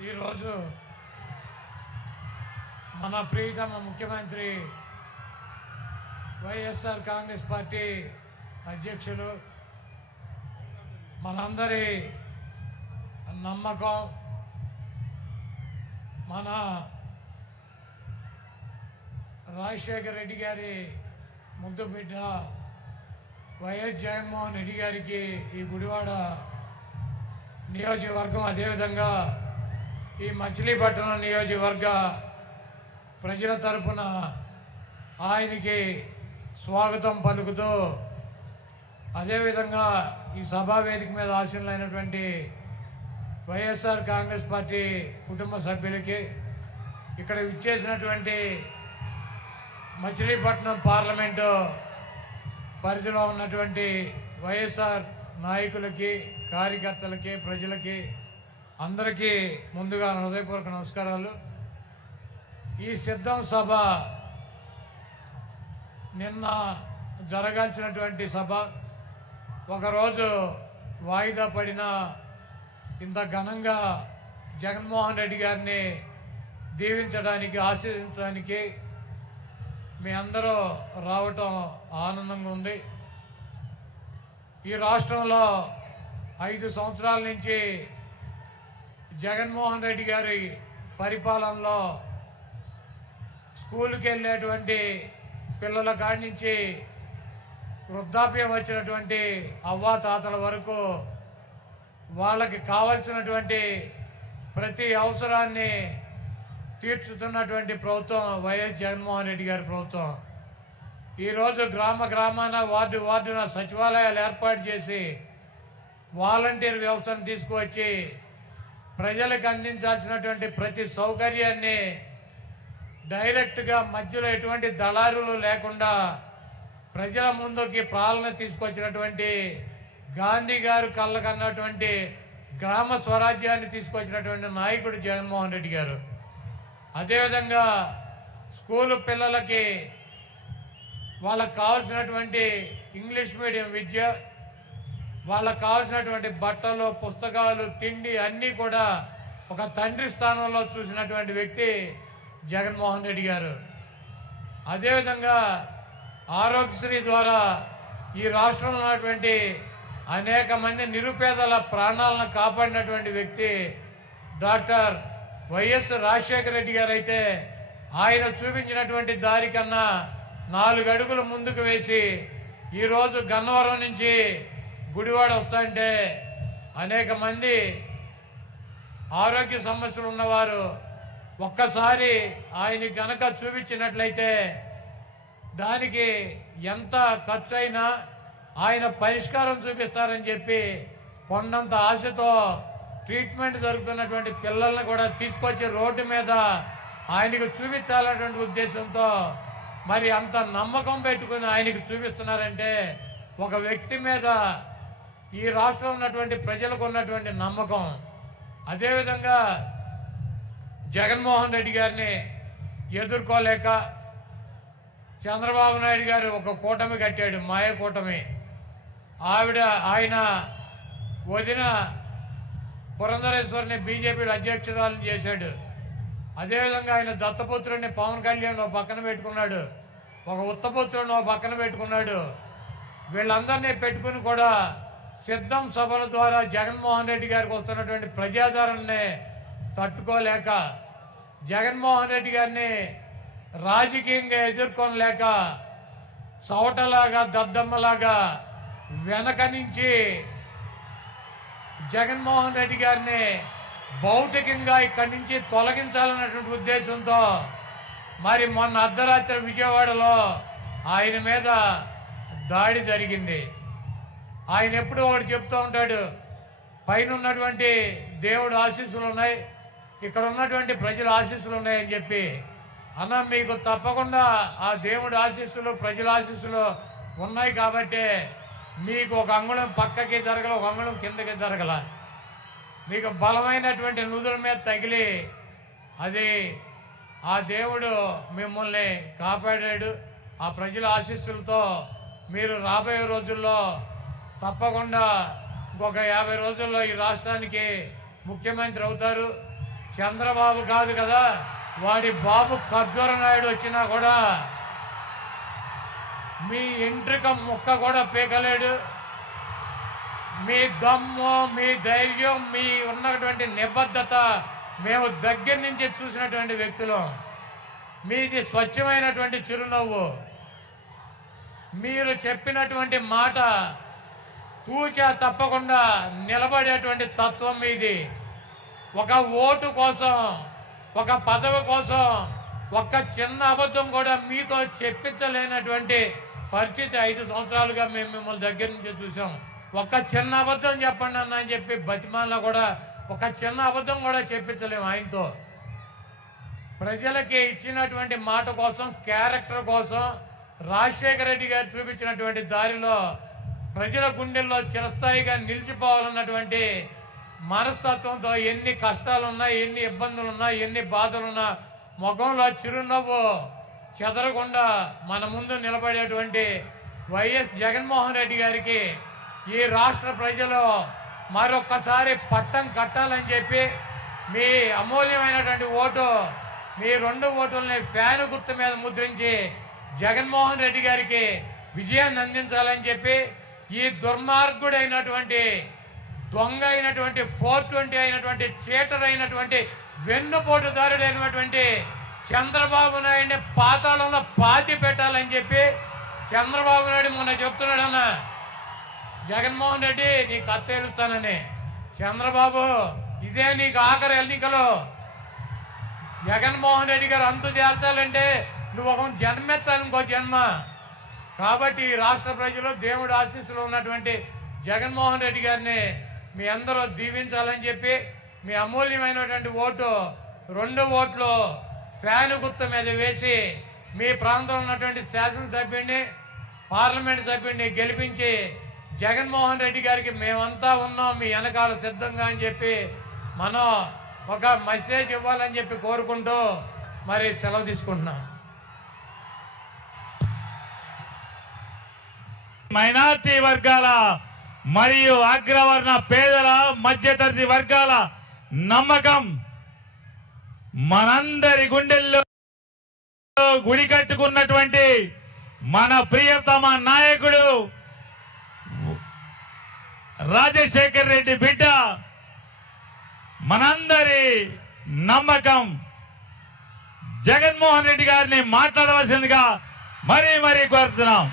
ఈరోజు మన ప్రియతమ ముఖ్యమంత్రి వైఎస్ఆర్ కాంగ్రెస్ పార్టీ అధ్యక్షులు మనందరి నమ్మకం మన రాజశేఖర రెడ్డి గారి ముద్దు బిడ్డ వైఎస్ జగన్మోహన్ రెడ్డి గారికి ఈ గుడివాడ నియోజకవర్గం అదేవిధంగా ఈ మచిలీపట్నం నియోజకవర్గ ప్రజల తరపున ఆయనకి స్వాగతం పలుకుతూ అదేవిధంగా ఈ సభా వేదిక మీద ఆశీనులైనటువంటి వైఎస్ఆర్ కాంగ్రెస్ పార్టీ కుటుంబ సభ్యులకి ఇక్కడ ఇచ్చేసినటువంటి మచిలీపట్నం పార్లమెంటు పరిధిలో ఉన్నటువంటి వైఎస్ఆర్ నాయకులకి కార్యకర్తలకి ప్రజలకి అందరికీ ముందుగా హృదయపూర్వక నమస్కారాలు. ఈ సిద్ధం సభ నిన్న జరగాల్సినటువంటి సభ. ఒకరోజు వాయిదా పడిన ఇంత ఘనంగా జగన్మోహన్ రెడ్డి గారిని దీవించడానికి ఆశీర్వించడానికి మీ అందరూ రావటం ఆనందంగా ఉంది. ఈ రాష్ట్రంలో ఐదు సంవత్సరాల నుంచి జగన్మోహన్ రెడ్డి గారి పరిపాలనలో స్కూల్కి వెళ్ళేటువంటి పిల్లల కాడి నుంచి వృద్ధాప్యం వచ్చినటువంటి అవ్వా తాతల వరకు వాళ్ళకి కావలసినటువంటి ప్రతి అవసరాన్ని తీర్చుతున్నటువంటి ప్రభుత్వం వైఎస్ జగన్మోహన్ రెడ్డి గారి ప్రభుత్వం. ఈరోజు గ్రామ గ్రామాన వార్డు వార్డున సచివాలయాలు ఏర్పాటు చేసి వాలంటీర్ వ్యవస్థను తీసుకువచ్చి ప్రజలకు అందించాల్సినటువంటి ప్రతి సౌకర్యాన్ని డైరెక్ట్గా మధ్యలో ఎటువంటి దళారులు లేకుండా ప్రజల ముందుకి పాలన తీసుకొచ్చినటువంటి గాంధీ గారు కళ్ళకన్నటువంటి గ్రామ స్వరాజ్యాన్ని తీసుకొచ్చినటువంటి నాయకుడు జగన్మోహన్ రెడ్డి గారు. అదేవిధంగా స్కూలు పిల్లలకి వాళ్ళకు కావాల్సినటువంటి ఇంగ్లీష్ మీడియం విద్య వాళ్ళకు కావాల్సినటువంటి బట్టలు పుస్తకాలు తిండి అన్నీ కూడా ఒక తండ్రి స్థానంలో చూసినటువంటి వ్యక్తి జగన్మోహన్ రెడ్డి గారు. అదేవిధంగా ఆరోగ్యశ్రీ ద్వారా ఈ రాష్ట్రంలో ఉన్నటువంటి అనేక మంది నిరుపేదల ప్రాణాలను కాపాడినటువంటి వ్యక్తి డాక్టర్ వైఎస్ రాజశేఖర రెడ్డి గారు అయితే ఆయన చూపించినటువంటి దారి కన్నా నాలుగు అడుగులు ముందుకు వేసి ఈరోజు గన్నవరం నుంచి గుడివాడ వస్తుంటే అనేక మంది ఆరోగ్య సమస్యలు ఉన్నవారు ఒక్కసారి ఆయన కనుక చూపించినట్లయితే దానికి ఎంత ఖర్చు అయినా ఆయన పరిష్కారం చూపిస్తారని చెప్పి కొండంత ఆశతో ట్రీట్మెంట్ జరుగుతున్నటువంటి పిల్లల్ని కూడా తీసుకొచ్చి రోడ్డు మీద ఆయనకు చూపించాలన్నటువంటి ఉద్దేశంతో మరి అంత నమ్మకం పెట్టుకుని ఆయనకు చూపిస్తున్నారంటే ఒక వ్యక్తి మీద ఈ రాష్ట్రంలో ఉన్నటువంటి ప్రజలకు ఉన్నటువంటి నమ్మకం. అదేవిధంగా జగన్మోహన్ రెడ్డి గారిని ఎదుర్కోలేక చంద్రబాబు నాయుడు గారు ఒక కూటమి కట్టాడు మాయ కూటమి. ఆవిడ ఆయన వదిన పురంధరేశ్వరిని బీజేపీలో అధ్యక్షురాలను చేశాడు. అదేవిధంగా ఆయన దత్తపుత్రుడిని పవన్ కళ్యాణ్ ఒక పక్కన పెట్టుకున్నాడు. ఒక ఉత్తపుత్రుడిని ఒక పక్కన పెట్టుకున్నాడు. వీళ్ళందరినీ పెట్టుకుని కూడా సిద్ధం సభల ద్వారా జగన్మోహన్ రెడ్డి గారికి వస్తున్నటువంటి ప్రజాదరణని తట్టుకోలేక జగన్మోహన్ రెడ్డి గారిని రాజకీయంగా ఎదుర్కొనలేక చవటలాగా దద్దమ్మలాగా వెనక నుంచి జగన్మోహన్ రెడ్డి గారిని భౌతికంగా ఇక్కడి నుంచి తొలగించాలన్నటువంటి ఉద్దేశంతో మరి మొన్న అర్ధరాత్రి విజయవాడలో ఆయన మీద దాడి జరిగింది. ఆయన ఎప్పుడూ ఒకటి చెప్తూ ఉంటాడు పైన ఉన్నటువంటి దేవుడు ఆశీస్సులు ఉన్నాయి ఇక్కడ ఉన్నటువంటి ప్రజల ఆశీస్సులు ఉన్నాయని చెప్పి. అన్న మీకు తప్పకుండా ఆ దేవుడి ఆశీస్సులు ప్రజల ఆశీస్సులు ఉన్నాయి కాబట్టి మీకు ఒక అంగుళం పక్కకి జరగల ఒక అంగుళం కిందకి జరగల. మీకు బలమైనటువంటి నుదుల మీద తగిలి అది ఆ దేవుడు మిమ్మల్ని కాపాడాడు. ఆ ప్రజల ఆశీస్సులతో మీరు రాబోయే రోజుల్లో తప్పకుండా ఇంకొక యాభై రోజుల్లో ఈ రాష్ట్రానికి ముఖ్యమంత్రి అవుతారు. చంద్రబాబు కాదు కదా వాడి బాబు ఖర్జూర నాయుడు వచ్చినా కూడా మీ ఎంట్రిక ముక్క కూడా పీకలేడు. మీ దమ్ము మీ ధైర్యం మీ ఉన్నటువంటి నిబద్ధత మేము దగ్గర నుంచి చూసినటువంటి వ్యక్తులు. మీది స్వచ్ఛమైనటువంటి చిరునవ్వు. మీరు చెప్పినటువంటి మాట తూచా తప్పకుండా నిలబడేటువంటి తత్వం మీది. ఒక ఓటు కోసం ఒక పదవి కోసం ఒక్క చిన్న అబద్ధం కూడా మీతో చెప్పించలేనటువంటి పరిస్థితి ఐదు సంవత్సరాలుగా మేము మిమ్మల్ని దగ్గర నుంచి చూసాం ఒక్క చిన్న అబద్ధం చెప్పండి అన్న అని చెప్పి బతిమాల్లో కూడా ఒక చిన్న అబద్ధం కూడా చెప్పించలేము ఆయనతో. ప్రజలకి ఇచ్చినటువంటి మాట కోసం క్యారెక్టర్ కోసం రాజశేఖర రెడ్డి గారు చూపించినటువంటి దారిలో ప్రజల గుండెల్లో చిరస్థాయిగా నిలిచిపోవాలన్నటువంటి మనస్తత్వంతో ఎన్ని కష్టాలున్నా ఎన్ని ఇబ్బందులున్నా ఎన్ని బాధలున్నా ముఖంలో చిరునవ్వు చెదరకుండా మన ముందు నిలబడేటువంటి వైఎస్ జగన్మోహన్ రెడ్డి గారికి ఈ రాష్ట్ర ప్రజలు మరొక్కసారి పట్టం కట్టాలని చెప్పి మీ అమూల్యమైనటువంటి ఓటు మీ రెండు ఓటుల్ని ఫ్యాన్ గుర్తు మీద ముద్రించి జగన్మోహన్ రెడ్డి గారికి విజయాన్ని అందించాలని చెప్పి ఈ దుర్మార్గుడైనటువంటి దొంగ అయినటువంటి ఫోర్ ట్వంటీ అయినటువంటి చీటర్ అయినటువంటి వెన్నుపోటుదారుడైనటువంటి చంద్రబాబు నాయుడిని పాతాళంలో పాతి పెట్టాలని చెప్పి చంద్రబాబు నాయుడు మొన్న చెప్తున్నాడన్న. జగన్మోహన్ రెడ్డి నీకు కత్తేలుస్తానని చంద్రబాబు ఇదే నీకు ఆఖరి ఎన్నికలు. జగన్మోహన్ రెడ్డి గారు అంతు చేర్చాలంటే నువ్వు ఒక జన్మెత్తాను ఇంకో జన్మ. కాబట్టి ఈ రాష్ట్ర ప్రజలు దేవుడు ఆశీస్సులో ఉన్నటువంటి జగన్మోహన్ రెడ్డి గారిని మీ అందరూ దీవించాలని చెప్పి మీ అమూల్యమైనటువంటి ఓటు రెండు ఓట్లు ఫ్యాను గుర్తు మీద వేసి మీ ప్రాంతంలో ఉన్నటువంటి శాసనసభ్యుడిని పార్లమెంట్ సభ్యుడిని గెలిపించి జగన్మోహన్ రెడ్డి గారికి మేమంతా ఉన్నాం మీ వెనకాల సిద్ధంగా అని చెప్పి మనం ఒక మెసేజ్ ఇవ్వాలని చెప్పి కోరుకుంటూ మరి సెలవు తీసుకుంటున్నాం. మైనార్టీ వర్గాల మరియు అగ్రవర్ణ పేదల మధ్యతరగతి వర్గాల నమ్మకం మనందరి గుండెల్లో గుడి కట్టుకున్నటువంటి మన ప్రియతమ నాయకుడు రాజశేఖర్ రెడ్డి బిడ్డ మనందరి నమ్మకం. జగన్మోహన్ రెడ్డి గారిని మాట్లాడవలసిందిగా మరీ మరీ కోరుతున్నాం.